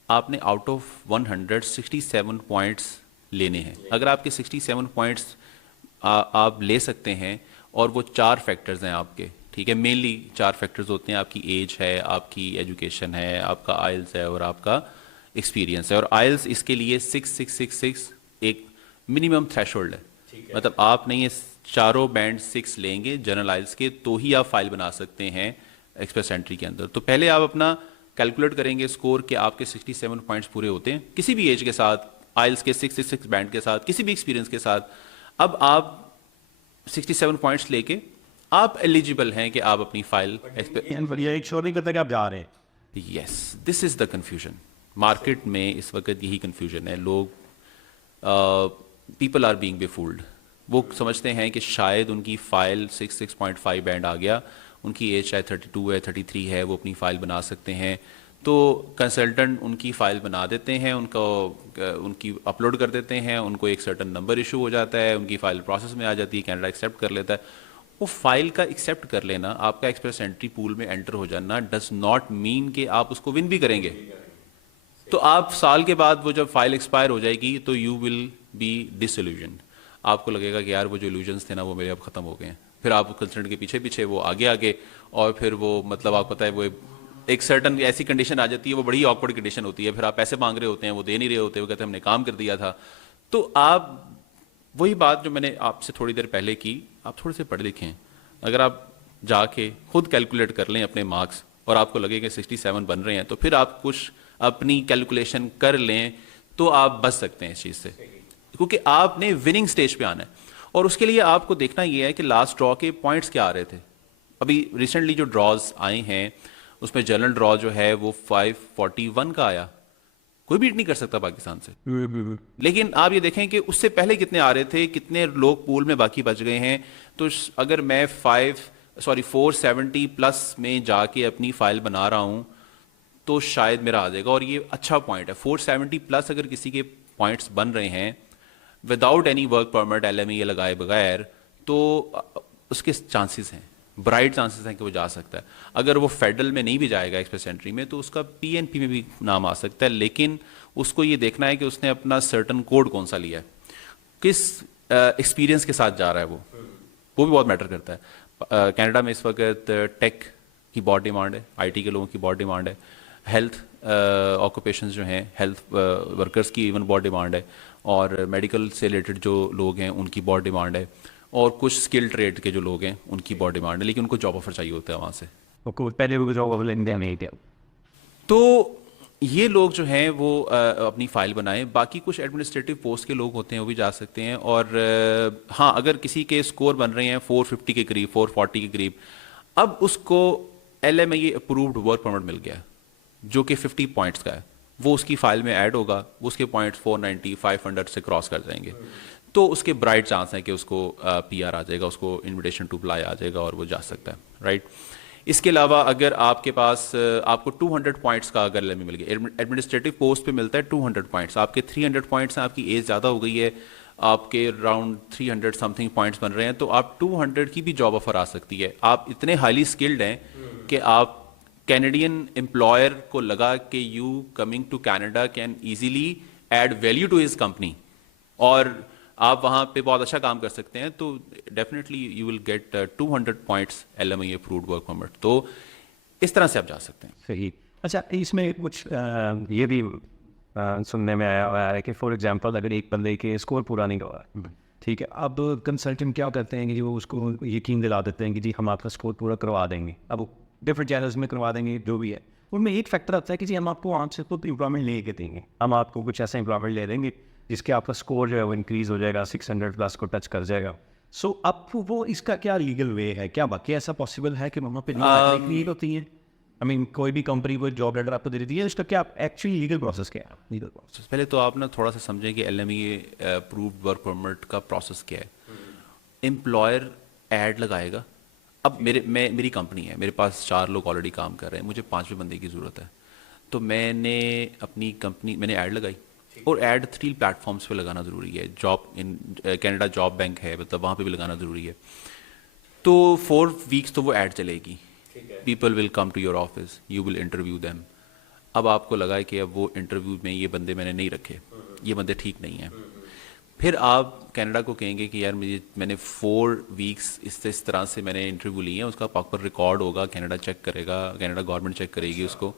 آپ نے آؤٹ آف 100 67 پوائنٹس لینے ہیں. اگر آپ کے 67 پوائنٹس آپ لے سکتے ہیں, اور وہ 4 فیکٹرز ہیں آپ کے, ٹھیک ہے, مینلی 4 فیکٹرز ہوتے ہیں. آپ کی ایج ہے, آپ کی ایجوکیشن ہے, آپ کا آئلس ہے, اور آپ کا ایکسپیرینس ہے. اور آئلس اس کے لیے 6 ایک منیمم تھریش ہولڈ ہے. مطلب آپ نہیں یہ چاروں بینڈ 6 لیں گے جنرل آئلس کے تو ہی آپ فائل بنا سکتے ہیں ایکسپریس انٹری کے اندر. تو پہلے آپ اپنا کیلکولیٹ کریں گے اسکور کہ آپ کے 67 پوائنٹس پورے ہوتے ہیں کسی بھی ایج کے ساتھ, آئلس کے 6 بینڈ کے ساتھ, کسی بھی ایکسپیرینس کے ساتھ. اب آپ 67 پوائنٹس لے کے آپ ایلیجیبل ہیں کہ آپ اپنی فائل. ایک شور نہیں کرتا کہ آپ جا رہے ہیں. یس, دس از دا کنفیوژن. مارکیٹ میں اس وقت یہی کنفیوژن ہے. لوگ پیپل آر بینگ بے فولڈ. وہ سمجھتے ہیں کہ شاید ان کی فائل 6.5 بینڈ آ گیا, ان کی ایج چاہے 32 ہے 33 ہے, وہ اپنی فائل بنا سکتے ہیں. تو کنسلٹنٹ ان کی فائل بنا دیتے ہیں, ان کی اپلوڈ کر دیتے ہیں, ان کو ایک سرٹن نمبر ایشو ہو جاتا ہے, ان کی فائل پروسیس میں آ جاتی ہے, کینیڈا ایکسیپٹ کر لیتا ہے. وہ فائل کا ایکسیپٹ کر لینا, آپ کا ایکسپریس انٹری پول میں انٹر ہو جانا ڈز ناٹ مین کہ آپ اس کو ون بھی کریں گے. تو آپ سال کے بعد وہ جب فائل ایکسپائر ہو جائے گی تو یو ول بی ڈس ایلیوژنڈ. آپ کو لگے گا کہ یار وہ جو ایلیوژنس تھے نا وہ میرے اب ختم ہو گئے ہیں. پھر آپ کنسلٹنٹ کے پیچھے پیچھے وہ آگے اور پھر وہ مطلب آپ کو پتہ ہے وہ ایک سرٹن ایسی کنڈیشن آ جاتی ہے, وہ بڑی آکورڈ کنڈیشن ہوتی ہے. پھر آپ پیسے مانگ رہے ہوتے ہیں, وہ دے نہیں رہے ہوتے, وہ کہتے ہیں ہم نے کام کر دیا تھا. تو آپ وہی بات جو میں نے آپ سے تھوڑی دیر پہلے کی, آپ تھوڑے سے پڑھ لکھیں. اگر آپ جا کے خود کیلکولیٹ کر لیں اپنے مارکس اور آپ کو لگے کہ 67 بن رہے ہیں, تو پھر آپ کچھ اپنی کیلکولیشن کر لیں تو آپ بچ سکتے ہیں اس چیز سے, کیونکہ آپ نے وننگ سٹیج پہ آنا ہے. اور اس کے لیے آپ کو دیکھنا یہ ہے کہ لاسٹ ڈرا کے پوائنٹس کیا آ رہے تھے. ابھی ریسنٹلی جو ڈراز آئے ہیں اس میں جنرل ڈرا جو ہے وہ 541 کا آیا, کوئی بیٹ نہیں کر سکتا پاکستان سے. لیکن آپ یہ دیکھیں کہ اس سے پہلے کتنے آ رہے تھے, کتنے لوگ پول میں باقی بچ گئے ہیں. تو اگر میں 470 پلس میں جا کے اپنی فائل بنا رہا ہوں تو شاید میرا آ جائے گا. اور یہ اچھا پوائنٹ ہے, 470 پلس اگر کسی کے پوائنٹس بن رہے ہیں without any work permit LME لگائے بغیر, تو اس کے چانسز ہیں, برائٹ چانسز ہیں کہ وہ جا سکتا ہے. اگر وہ فیڈرل میں نہیں بھی جائے گا ایکسپریس انٹری میں, تو اس کا PNP میں بھی نام آ سکتا ہے. لیکن اس کو یہ دیکھنا ہے کہ اس نے اپنا سرٹن کوڈ کون سا لیا ہے, کس ایکسپیرینس کے ساتھ جا رہا ہے, وہ بھی بہت میٹر کرتا ہے. کینیڈا میں اس وقت ٹیک کی بہت ڈیمانڈ ہے, IT کے لوگوں کی بہت ڈیمانڈ ہے, ہیلتھ آکوپیشنز جو ہیں ہیلتھ ورکرز کی ایون بہت ڈیمانڈ ہے, اور میڈیکل سے ریلیٹڈ جو لوگ ہیں ان کی بہت ڈیمانڈ ہے, اور کچھ اسکل ٹریڈ کے جو لوگ ہیں ان کی بہت ڈیمانڈ ہے. لیکن ان کو جاب آفر چاہیے ہوتا ہے وہاں سے. پہلے وہ جاب آفر انڈیا میں ہی تھا. تو یہ لوگ جو ہیں وہ اپنی فائل بنائیں. باقی کچھ ایڈمنسٹریٹو پوسٹ کے لوگ ہوتے ہیں وہ بھی جا سکتے ہیں. اور ہاں, اگر کسی کے اسکور بن رہے ہیں 450 کے قریب, 440 کے قریب, اب اس کو LME اپرووڈ ورک پرمٹ مل گیا جو کہ 50 پوائنٹس کا ہے, وہ اس کی فائل میں ایڈ ہوگا, اس کے پوائنٹس 490 500 سے کراس کر جائیں گے. تو اس کے برائٹ چانس ہیں کہ اس کو PR آ جائے گا, اس کو انویٹیشن ٹو اپلائی آ جائے گا اور وہ جا سکتا ہے, رائٹ. اس کے علاوہ اگر آپ کے پاس آپ کو 200 پوائنٹس کا اگر LME مل گیا, ایڈمنسٹریٹو پوسٹ پہ ملتا ہے 200 پوائنٹس, آپ کے 300 پوائنٹس ہیں, آپ کی ایج زیادہ ہو گئی ہے, آپ کے اراؤنڈ 300 سم تھنگ پوائنٹس بن رہے ہیں, تو آپ 200 کی بھی جاب آفر آ سکتی ہے. آپ اتنے ہائیلی اسکلڈ ہیں کہ آپ کینیڈین امپلائر کو لگا کہ you coming to Canada can easily add value to his company, اور آپ وہاں پہ بہت اچھا کام کر سکتے ہیں. تو definitely you will get 200 points LME approved work permit. تو اس طرح سے آپ جا سکتے ہیں. صحیح. اچھا, اس میں کچھ یہ بھی سننے میں آیا ہوا ہے کہ فار ایگزامپل اگر ایک بندے کے اسکور پورا نہیں ہوا, ٹھیک ہے, اب کنسلٹنٹ کیا کرتے ہیں کہ وہ اس کو یقین دلا دیتے ہیں کہ جی ہم آپ کا اسکور پورا کروا دیں گے. اب ڈفرینٹ چینلز میں کروا دیں گے جو بھی ہے, ان میں ایک فیکٹر آتا ہے کہ جی ہم آپ کو آپ سے خود امپلائمنٹ لے کے دیں گے, ہم آپ کو کچھ ایسا امپلائمنٹ لے دیں گے جس کے آپ کا اسکور جو ہے وہ انکریز ہو جائے گا, 600 پلس کو ٹچ کر جائے گا. سو اب وہ اس کا کیا لیگل وے ہے, کیا باقی ایسا پاسبل ہے کہ وہاں پہ لیگل ہوتی ہیں؟ کوئی بھی کمپنی کوئی جاب لیٹر آپ کو دے دیتی ہے, اس کا کیا ایکچولی لیگل پروسیس کیا ہے؟ لیگل پروسیس پہلے تو آپ نا تھوڑا سا سمجھیں کہ LME اپرووڈ ورک پرمٹ کا پروسیس کیا ہے. امپلائر ایڈ لگائے گا. اب میری کمپنی ہے, میرے پاس 4 لوگ آلریڈی کام کر رہے ہیں, مجھے 5ویں بندے کی ضرورت ہے. تو میں نے اپنی کمپنی میں نے ایڈ لگائی, اور ایڈ 3 پلیٹ فارمس پہ لگانا ضروری ہے. کینیڈا جاب بینک ہے, مطلب وہاں پہ بھی لگانا ضروری ہے. تو 4 ویکس تو وہ ایڈ چلے گی. People will come to your office, you will interview them. اب آپ کو لگا ہے کہ اب وہ انٹرویو میں یہ بندے میں نے نہیں رکھے, یہ بندے ٹھیک نہیں ہیں. پھر آپ کینیڈا کو کہیں گے کہ یار میں نے 4 ویکس اس طرح سے میں نے انٹرویو لی ہیں, اس کا پراپر ریکارڈ ہوگا, کینیڈا چیک کرے گا, کینیڈا گورنمنٹ چیک کرے گی اس کو.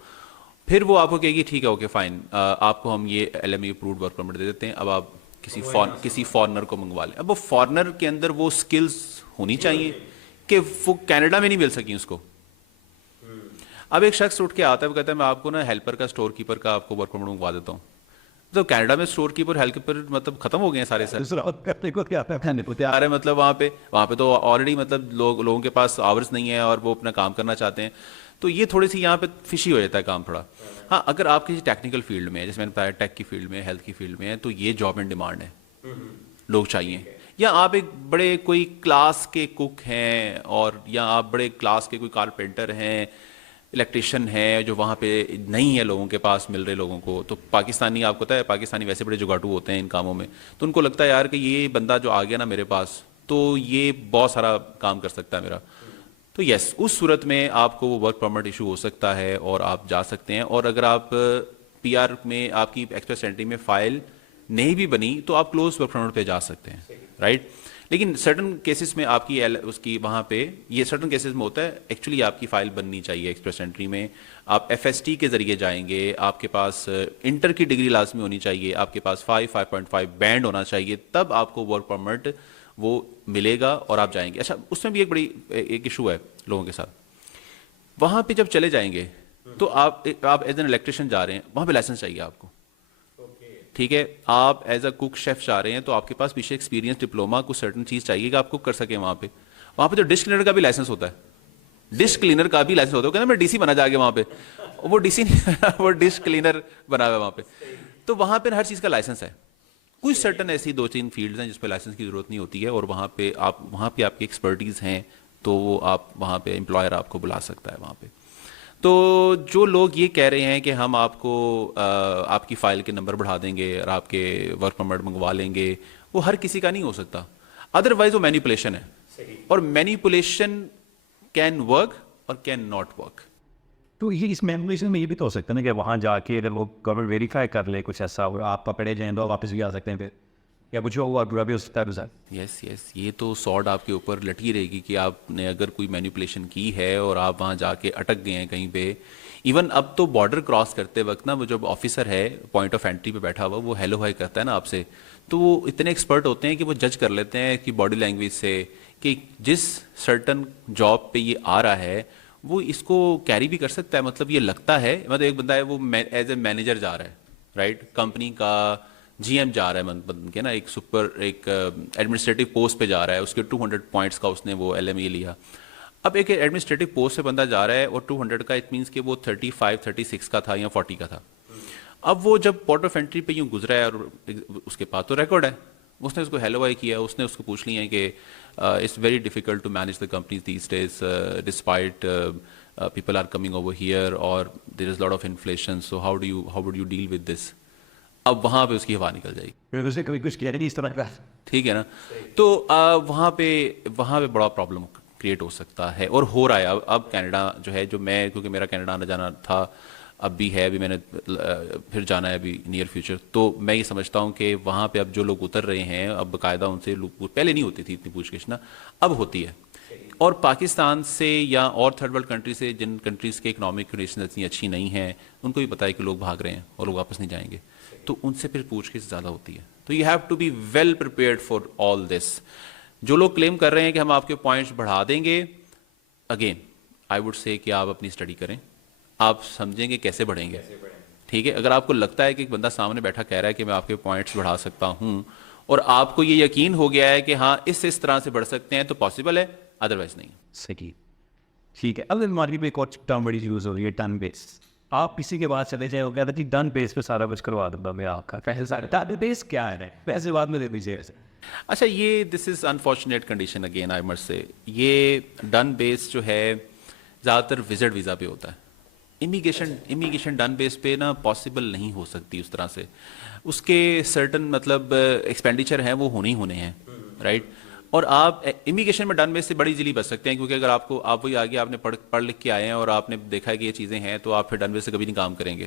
پھر وہ آپ کو کہے گی ٹھیک ہے, اوکے فائن, آپ کو ہم یہ LME اپرووڈ ورک پرمٹ دے دیتے ہیں, اب آپ کسی فارنر کو منگوا لیں. اب وہ فارنر کے اندر وہ اسکلز ہونی چاہیے کہ وہ کینیڈا میں نہیں مل سکی اس کو. اب ایک شخص اٹھ کے آتا ہے, وہ کہتا ہے میں آپ کو نا ہیلپر کا, اسٹور کیپر کا آپ کو ورک پرمٹ منگوا دیتا ہوں. تو کینیڈا میں اسٹور کیپر ہیلپر مطلب ختم ہو گئے ہیں سارے سر. مطلب وہاں پہ تو آلریڈی مطلب لوگوں کے پاس آورس نہیں ہے اور وہ اپنا کام کرنا چاہتے ہیں. تو یہ تھوڑی سی یہاں پہ فشی ہو جاتا ہے کام تھوڑا. ہاں, اگر آپ کسی ٹیکنیکل فیلڈ میں ہے, جیسے میں نے بتایا ٹیک کی فیلڈ میں, ہیلتھ کی فیلڈ میں ہے, تو یہ جاب ان ڈیمانڈ ہے, لوگ چاہیے. یا آپ ایک بڑے کوئی کلاس کے کک ہیں، اور یا آپ بڑے کلاس کے کوئی کارپینٹر ہیں، الیکٹریشین ہیں، جو وہاں پہ نہیں ہے لوگوں کے پاس مل رہے لوگوں کو. تو پاکستانی، آپ کو پتہ ہے پاکستانی ویسے بڑے جگاٹو ہوتے ہیں ان کاموں میں، تو ان کو لگتا ہے یار کہ یہ بندہ جو آ گیا نا میرے پاس تو یہ بہت سارا کام کر سکتا ہے میرا. تو یس، اس صورت میں آپ کو وہ ورک پرمٹ ایشو ہو سکتا ہے اور آپ جا سکتے ہیں. اور اگر آپ پی آر میں آپ کی ایکسپریس انٹری میں فائل نہیں بھی بنی تو آپ کلوز ورک پرمٹ پہ جا سکتے ہیں، رائٹ. لیکن سرٹن کیسز میں آپ کی اس کی وہاں پہ یہ سرٹن کیسز میں ہوتا ہے ایکچولی آپ کی فائل بننی چاہیے ایکسپریس انٹری میں. آپ ایف ایس ٹی کے ذریعے جائیں گے، آپ کے پاس انٹر کی ڈگری لازمی ہونی چاہیے، آپ کے پاس 5.5 بینڈ ہونا چاہیے، تب آپ کو ورک پرمٹ وہ ملے گا اور آپ جائیں گے. اچھا، اس میں بھی ایک بڑی ایک ایشو ہے لوگوں کے ساتھ. وہاں پہ جب چلے جائیں گے تو آپ ایز این الیکٹریشین جا رہے ہیں، وہاں پہ لائسنس چاہیے آپ کو، ٹھیک ہے. آپ ایز اے کک شیف جا رہے ہیں تو آپ کے پاس پیچھے ایکسپیرینس ڈپلوما کو سرٹن چیز چاہیے کہ آپ کک کر سکیں. وہاں پہ تو ڈش کلینر کا بھی لائسنس ہوتا ہے، ڈش کلینر کا بھی لائسنس ہوتا ہے. کہنا میں ڈی سی بنا جا کے وہاں پہ، وہ ڈی سی وہ ڈش کلینر بنا ہوا ہے وہاں پہ. تو وہاں پہ ہر چیز کا لائسنس ہے. کچھ سرٹن ایسی 2-3 فیلڈز ہیں جس پہ لائسنس کی ضرورت نہیں ہوتی ہے، اور وہاں پہ آپ کی ایکسپرٹیز ہیں تو وہ آپ وہاں پہ امپلائر آپ کو بلا سکتا ہے وہاں پہ. تو جو لوگ یہ کہہ رہے ہیں کہ ہم آپ کو آپ کی فائل کے نمبر بڑھا دیں گے اور آپ کے ورک پرمٹ منگوا لیں گے، وہ ہر کسی کا نہیں ہو سکتا. ادروائز وہ مینیپولیشن ہے، اور مینیپولیشن کین ورک اور کین ناٹ ورک. تو یہ اس مینپولیشن میں یہ بھی تو ہو سکتا ہے نا کہ وہاں جا کے اگر وہ گورنمنٹ ویریفائی کر لے کچھ ایسا اور آپ پکڑے جائیں تو واپس بھی آ سکتے ہیں پھر، یا کچھ ہوا برا بھی ہو سکتا ہے. سر یس، یہ تو سوڈ آپ کے اوپر لٹکی رہے گی کہ آپ نے اگر کوئی مینیپولیشن کی ہے اور آپ وہاں جا کے اٹک گئے ہیں کہیں پہ. ایون اب تو بارڈر کراس کرتے وقت نا وہ جب آفیسر ہے پوائنٹ آف انٹری پہ بیٹھا ہوا، وہ ہیلو ہائی کرتا ہے نا آپ سے، تو وہ اتنے ایکسپرٹ ہوتے ہیں کہ وہ جج کر لیتے ہیں کہ باڈی لینگویج سے کہ جس سرٹن جاب پہ یہ آ رہا ہے وہ اس کو کیری بھی کر سکتا ہے. مطلب یہ لگتا ہے، مطلب ایک بندہ ہے وہ ایز اے مینیجر جا رہا ہے، رائٹ، کمپنی کا جی ایم جا رہا ہے بن کے نا، ایک ایڈمنسٹریٹو پوسٹ پہ جا رہا ہے، اس کے 200 پوائنٹس کا اس نے وہ ایل ایم ای لیا. اب ایک ایڈمنسٹریٹو پوسٹ پہ بندہ جا رہا ہے اور 200 کا اٹ مینس کہ وہ 35-36 کا تھا یا 40 کا تھا. اب وہ جب پورٹ آف انٹری پہ یوں گزرا ہے اور اس کے پاس تو ریکارڈ ہے، اس نے اس کو ہیلو آئی کیا، اس نے اس کو پوچھ لیا ہے کہ it's very difficult to manage the companies these days despite people are coming over here اور there is lot of inflation, so how would you deal with this. اب وہاں پہ اس کی ہوا نکل جائے گی، پھر اسے کبھی کچھ کیا نہیں اس طرح کا. ٹھیک ہے نا. تو وہاں پہ بڑا پرابلم کریٹ ہو سکتا ہے، اور ہو رہا ہے. اب کینیڈا جو ہے، جو میں کیونکہ میرا کینیڈا آنا جانا تھا، اب بھی ہے، ابھی میں نے پھر جانا ہے ابھی نیئر فیوچر، تو میں یہ سمجھتا ہوں کہ وہاں پہ اب جو لوگ اتر رہے ہیں اب باقاعدہ ان سے پہلے نہیں ہوتی تھی اتنی پوچھ گچھ نا، اب ہوتی ہے. اور پاکستان سے یا اور تھرڈ ورلڈ کنٹری سے، جن کنٹریز کے اکنامک کنڈیشن اتنی اچھی نہیں ہیں، ان کو بھی پتہ ہے کہ لوگ بھاگ رہے ہیں اور لوگ واپس نہیں جائیں گے، تو ان سے پھر پوچھ گچھ زیادہ ہوتی ہے. تو you have to be well prepared for all this. جو لوگ کلیم کر رہے ہیں کہ ہم آپ کے پوائنٹس بڑھا دیں گے، اگین آئی وڈ سے کہ آپ اپنی اسٹڈی کریں، آپ سمجھیں گے کیسے بڑھیں گے. ٹھیک ہے، اگر آپ کو لگتا ہے کہ ایک بندہ سامنے بیٹھا کہہ رہا ہے کہ میں آپ کے پوائنٹس بڑھا سکتا ہوں اور آپ کو یہ یقین ہو گیا ہے کہ ہاں اس طرح سے بڑھ سکتے ہیں، تو پاسبل ہے، ادروائز نہیں. صحیح، ٹھیک ہے. اب مارکیٹ میں ایک اور ٹرم بڑی یوز ہو رہی ہے، ٹن بیس. آپ کسی کے بعد چلے جائیں، وہ کہتا ہے جی ڈن بیس پہ سارا کچھ کروا دوں گا میں آپ کا. پیسے سارے ٹن بیس کیا ہے، پیسے بعد میں دے دیجیے. اچھا، یہ this is unfortunate condition again I must say. یہ ڈن بیس جو ہے زیادہ تر وزٹ ویزا پہ ہوتا ہے. امیگریشن ڈن بیس پہ نا پاسبل نہیں ہو سکتی اس طرح سے. اس کے سرٹن مطلب ایکسپینڈیچر ہیں وہ ہونے ہی ہونے ہیں، رائٹ. اور آپ امیگریشن میں ڈن بیس سے بڑی ایزیلی بچ سکتے ہیں، کیونکہ اگر آپ وہی آگے آپ نے پڑھ لکھ کے آئے ہیں اور آپ نے دیکھا ہے کہ یہ چیزیں ہیں، تو آپ پھر ڈن بیس سے کبھی نہیں کام کریں گے.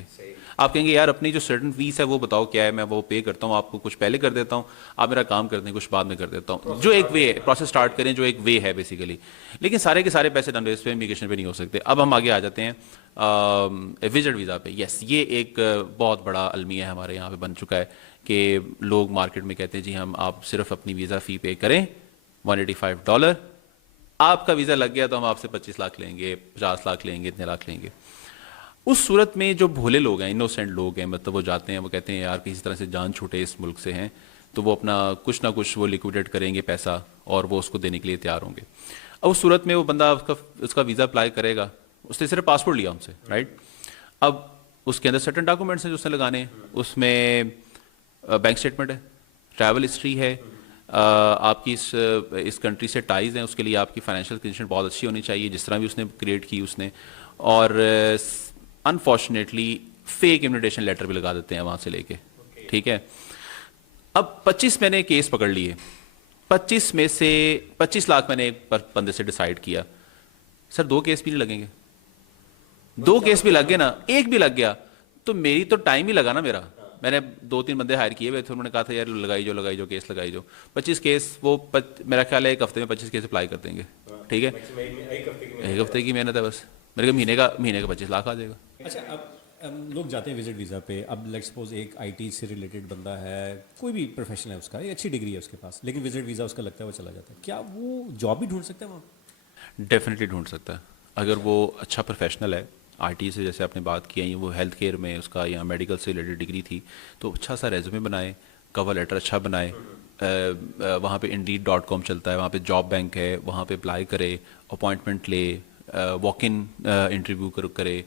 آپ کہیں گے یار اپنی جو سرٹن فیس ہے وہ بتاؤ کیا ہے، میں وہ پے کرتا ہوں، آپ کو کچھ پہلے کر دیتا ہوں، آپ میرا کام کرتے ہیں، کچھ بعد میں کر دیتا ہوں. جو ایک وے ہے، پروسیس سٹارٹ کریں، جو ایک وے ہے بیسیکلی. لیکن سارے کے سارے پیسے ڈن بیس پہ امیگریشن پہ نہیں ہو سکتے. اب ہم آگے آ جاتے ہیں وزٹ ویزا پہ. یس، یہ ایک بہت بڑا المیہ ہمارے یہاں پہ بن چکا ہے کہ لوگ مارکیٹ میں کہتے ہیں جی آپ صرف اپنی ویزا فی پے کریں $185، آپ کا ویزا لگ گیا تو ہم آپ سے 25 لاکھ لیں گے، 50 لاکھ لیں گے، اتنے لاکھ لیں گے. اس صورت میں جو بھولے لوگ ہیں، انوسینٹ لوگ ہیں، مطلب وہ جاتے ہیں، وہ کہتے ہیں یار کسی طرح سے جان چھوٹے اس ملک سے ہیں، تو وہ اپنا کچھ نہ کچھ وہ لیکویڈیٹ کریں گے پیسہ، اور وہ اس کو دینے کے لیے تیار ہوں گے. اب اس صورت میں وہ بندہ اس کا ویزا اپلائی کرے گا، اس نے صرف پاسپورٹ لیا ان سے، رائٹ. اب اس کے اندر سرٹن ڈاکومنٹس ہیں جو اس نے لگانے ہیں. اس میں بینک اسٹیٹمنٹ ہے، ٹریول ہسٹری ہے، آپ کی اس کنٹری سے ٹائز ہیں، اس کے لیے آپ کی فائنینشیل کنڈیشن بہت اچھی ہونی چاہیے، جس طرح بھی اس نے کریٹ کی اس نے. اور انفارچونیٹلی فیک انویٹیشن لیٹر بھی لگا دیتے ہیں وہاں سے لے کے. ٹھیک ہے، اب 25 میں نے کیس پکڑ لیے، 25 میں سے 25 لاکھ میں نے ایک بندے سے ڈیسائیڈ کیا. سر 2 کیس بھی نہیں لگیں گے، 2 کیس بھی لگ گئے نا، ایک بھی لگ گیا تو میری تو ٹائم ہی لگا نا میرا. میں نے 2-3 بندے ہائر کیے ہوئے تھے، انہوں نے کہا تھا یار لگائی جو کیس لگائی جو. 25 کیس وہ میرا خیال ہے 1 ہفتے میں 25 کیس اپلائی کر دیں گے. ٹھیک ہے، 1 ہفتے کی محنت ہے بس. میرے کو مہینے کا 25 لاکھ آ جائے گا. اچھا، اب لوگ جاتے ہیں وزٹ ویزا پہ. اب لیٹ سپوز ایک آئی ٹی سے ریلیٹڈ بندہ ہے، کوئی بھی پروفیشن ہے اس کا، ایک اچھی ڈگری ہے اس کے پاس، لیکن وزٹ ویزا اس کا لگتا ہے وہ چلا جاتا ہے. کیا وہ جاب بھی ڈھونڈ سکتا ہے وہاں؟ ڈیفینیٹلی ڈھونڈ سکتا ہے اگر وہ اچھا پروفیشنل ہے. آئی ٹی سے جیسے آپ نے بات کی ہے، وہ ہیلتھ کیئر میں اس کا یا میڈیکل سے ریلیٹڈ ڈگری تھی، تو اچھا سا ریزیومے بنائے، کور لیٹر اچھا بنائے. وہاں پہ Indeed.com چلتا ہے، وہاں پہ جاب بینک ہے، وہاں پہ اپلائی کرے، اپوائنٹمنٹ لے، واک ان انٹرویو کرے.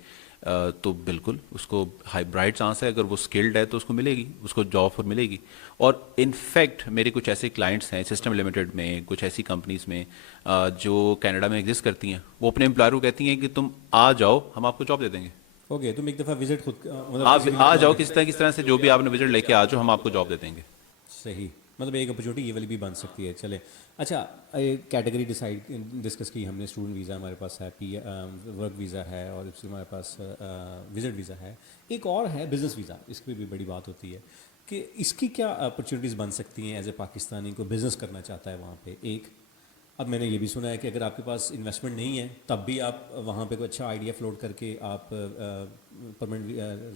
تو بالکل اس کو ہائی برائٹ چانس ہے، اگر وہ اسکلڈ ہے تو اس کو ملے گی، اس کو جاب پر ملے گی. اور انفیکٹ میرے کچھ ایسے کلائنٹس ہیں سسٹم لمیٹڈ میں، کچھ ایسی کمپنیز میں جو کینیڈا میں ایگزسٹ کرتی ہیں، وہ اپنے امپلائر کو کہتی ہیں کہ تم آ جاؤ، ہم آپ کو جاب دے دیں گے. اوکے، تم ایک دفعہ وزٹ خود آپ آ جاؤ، کس طرح سے جو بھی آپ نے وزٹ لے کے آ جاؤ، ہم آپ کو جاب دے دیں گے. صحیح، مطلب ایک اپرچونیٹی یہ والی بھی بن سکتی ہے. چلے اچھا، کیٹیگری ڈسکس کی ہم نے. اسٹوڈنٹ ویزا ہمارے پاس ہے، ورک ویزا ہے، اور اس سے ہمارے پاس وزٹ ویزا ہے. ایک اور ہے بزنس ویزا، اس کی بھی بڑی بات ہوتی ہے کہ اس کی کیا اپرچونیٹیز بن سکتی ہیں ایز اے پاکستانی کو بزنس کرنا چاہتا ہے وہاں پہ. ایک اب میں نے یہ بھی سنا ہے کہ اگر آپ کے پاس انویسٹمنٹ نہیں ہے تب بھی آپ وہاں پہ کوئی اچھا آئیڈیا فلوٹ کر کے آپ پرماننٹ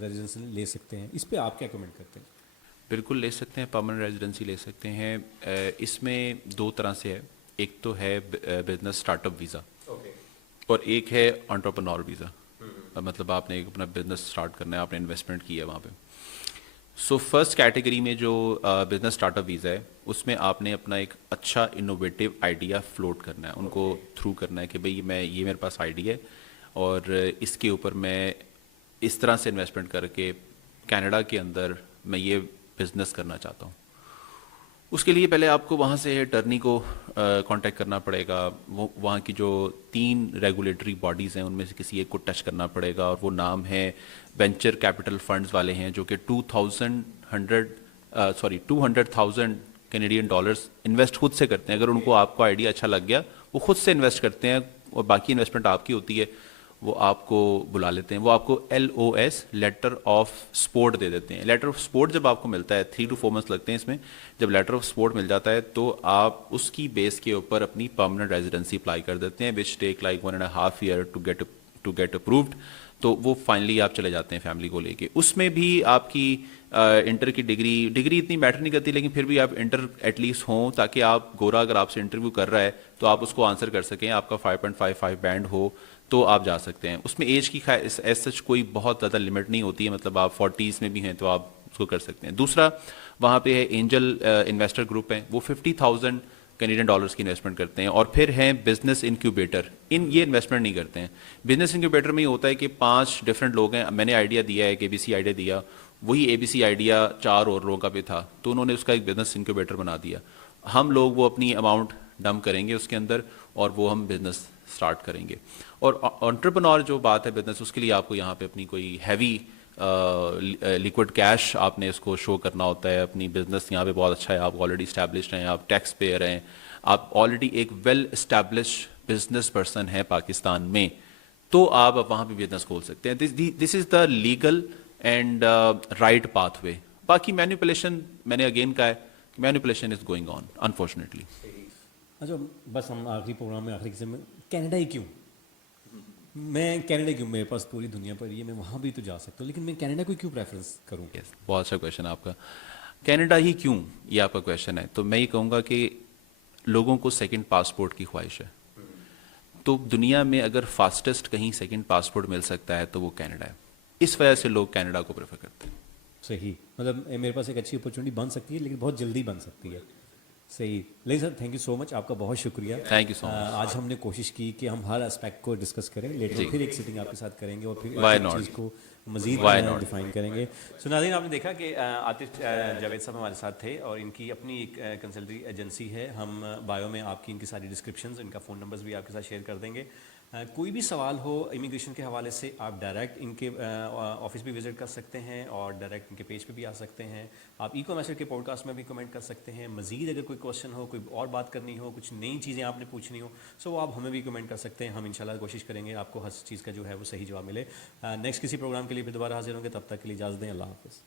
ریزیڈنس لے سکتے ہیں. اس پہ آپ کیا کمنٹ کرتے ہیں؟ بالکل لے سکتے ہیں، پرماننٹ ریزیڈنسی لے سکتے ہیں. اس میں 2 طرح سے ہے، ایک تو ہے بزنس اسٹارٹ اپ ویزا، اور ایک ہے انٹرپرنور ویزا. مطلب آپ نے اپنا بزنس اسٹارٹ کرنا ہے، آپ نے انویسٹمنٹ کی ہے وہاں پہ. سو فرسٹ کیٹیگری میں جو بزنس اسٹارٹ اپ ویزا ہے، اس میں آپ نے اپنا ایک اچھا انوویٹیو آئیڈیا فلوٹ کرنا ہے، ان کو تھرو کرنا ہے کہ بھئی یہ میرے پاس آئیڈیا ہے اور اس کے اوپر میں اس طرح سے انویسٹمنٹ کر کے کینیڈا کے اندر میں یہ بزنس کرنا چاہتا ہوں. اس کے لیے پہلے آپ کو وہاں سے اٹرنی کو کانٹیکٹ کرنا پڑے گا. وہاں کی جو 3 ریگولیٹری باڈیز ہیں ان میں سے کسی ایک کو ٹچ کرنا پڑے گا، اور وہ نام ہے وینچر کیپٹل فنڈز والے ہیں، جو کہ $200,000 کینیڈین ڈالرز انویسٹ خود سے کرتے ہیں. اگر ان کو آپ کو آئیڈیا اچھا لگ گیا، وہ خود سے انویسٹ کرتے ہیں، اور باقی انویسٹمنٹ آپ کی ہوتی ہے. وہ آپ کو بلا لیتے ہیں، وہ آپ کو LOS لیٹر آف سپورٹ دے دیتے ہیں. لیٹر آف سپورٹ جب آپ کو ملتا ہے، 3 to 4 months لگتے ہیں اس میں. جب لیٹر آف سپورٹ مل جاتا ہے تو آپ اس کی بیس کے اوپر اپنی پرماننٹ ریزیڈنسی اپلائی کر دیتے ہیں، which take like 1.5 year to get approved. تو وہ فائنلی آپ چلے جاتے ہیں فیملی کو لے کے. اس میں بھی آپ کی انٹر کی ڈگری اتنی میٹر نہیں کرتی، لیکن پھر بھی آپ انٹر ایٹ لیسٹ ہوں، تاکہ آپ گورا اگر آپ سے انٹرویو کر رہا ہے تو آپ اس کو آنسر کر سکیں. آپ کا 5.55 بینڈ ہو تو آپ جا سکتے ہیں. اس میں ایج کی ایز سچ کوئی بہت زیادہ لمٹ نہیں ہوتی ہے، مطلب آپ 40s میں بھی ہیں تو آپ اس کو کر سکتے ہیں. دوسرا وہاں پہ ہے اینجل انویسٹر گروپ ہیں، وہ $50,000 کینیڈین ڈالرز کی انویسٹمنٹ کرتے ہیں. اور پھر ہیں بزنس انکیوبیٹر، یہ انویسٹمنٹ نہیں کرتے ہیں. بزنس انکیوبیٹر میں یہ ہوتا ہے کہ 5 ڈفرینٹ لوگ ہیں. میں نے آئیڈیا دیا ہے کہ ABC آئیڈیا دیا، وہی ABC آئیڈیا 4 اور لوگوں کا بھی تھا، تو انہوں نے اس کا ایک بزنس انکیوبیٹر بنا دیا. ہم لوگ وہ اپنی اماؤنٹ ڈمپ کریں گے اس کے اندر، اور وہ ہم بزنس اسٹارٹ کریں گے. اور انٹرپرنور جو بات ہے بزنس، اس کے لیے آپ کو یہاں پہ اپنی کوئی ہیوی لیکوڈ کیش آپ نے اس کو شو کرنا ہوتا ہے. اپنی بزنس یہاں پہ بہت اچھا ہے، آپ آلریڈی اسٹیبلشڈ ہیں، آپ ٹیکس پیئر ہیں، آپ آلریڈی ایک ویل اسٹیبلش بزنس پرسن ہیں پاکستان میں، تو آپ وہاں پہ بزنس کھول سکتے ہیں. This is the legal and right pathway. باقی مینیپولیشن، میں نے اگین کہا ہے کہ manipulation is going on unfortunately. اچھا، بس ہم آخری پروگرام میں آخری قسم میں کینیڈا ہی کیوں؟ میں کینیڈا کیوں؟ میرے پاس پوری دنیا پر یہ، میں وہاں بھی تو جا سکتا ہوں، لیکن میں کینیڈا کو کیوں پریفرنس کروں؟ بہت اچھا کویشچن آپ کا. کینیڈا ہی کیوں، یہ آپ کا کویشچن ہے. تو میں یہ کہوں گا کہ لوگوں کو سیکنڈ پاسپورٹ کی خواہش ہے. تو دنیا میں اگر فاسٹسٹ کہیں سیکنڈ پاسپورٹ مل سکتا ہے تو وہ کینیڈا ہے. اس وجہ سے لوگ کینیڈا کو پریفر کرتے ہیں. صحیح، مطلب میرے پاس ایک اچھی اپرچونیٹی بن سکتی ہے، لیکن بہت جلدی بن سکتی ہے. صحیح. لیکن سر تھینک یو سو مچ, آپ کا بہت شکریہ. Thank you so much. آج ہم نے کوشش کی کہ ہم ہر اسپیکٹ کو ڈسکس کریں, لیٹر پھر ایک سٹنگ آپ کے ساتھ کریں گے اور پھر Why ایک not? چیز کو مزید Why not? ڈیفائن کریں گے. سو ناظرین, آپ نے دیکھا کہ عاطف جاوید صاحب ہمارے ساتھ تھے اور ان کی اپنی ایک کنسلٹنگ ایجنسی ہے. ہم بایو میں آپ کی ان کی ساری ڈسکرپشنز, ان کا فون نمبرز بھی آپ کے ساتھ شیئر کر دیں گے. کوئی بھی سوال ہو امیگریشن کے حوالے سے, آپ ڈائریکٹ ان کے آفس بھی وزٹ کر سکتے ہیں اور ڈائریکٹ ان کے پیج پہ بھی آ سکتے ہیں. آپ ایکو میسر کے پوڈ کاسٹ میں بھی کمنٹ کر سکتے ہیں. مزید اگر کوئی کوشچن ہو, کوئی اور بات کرنی ہو, کچھ نئی چیزیں آپ نے پوچھنی ہو, سو وہ آپ ہمیں بھی کمنٹ کر سکتے ہیں. ہم انشاءاللہ کوشش کریں گے آپ کو ہر چیز کا جو ہے وہ صحیح جواب ملے. نیکسٹ کسی پروگرام کے لیے پھر دوبارہ حاضر ہوں گے, تب تک کے لیے اجازت دیں. اللہ حافظ.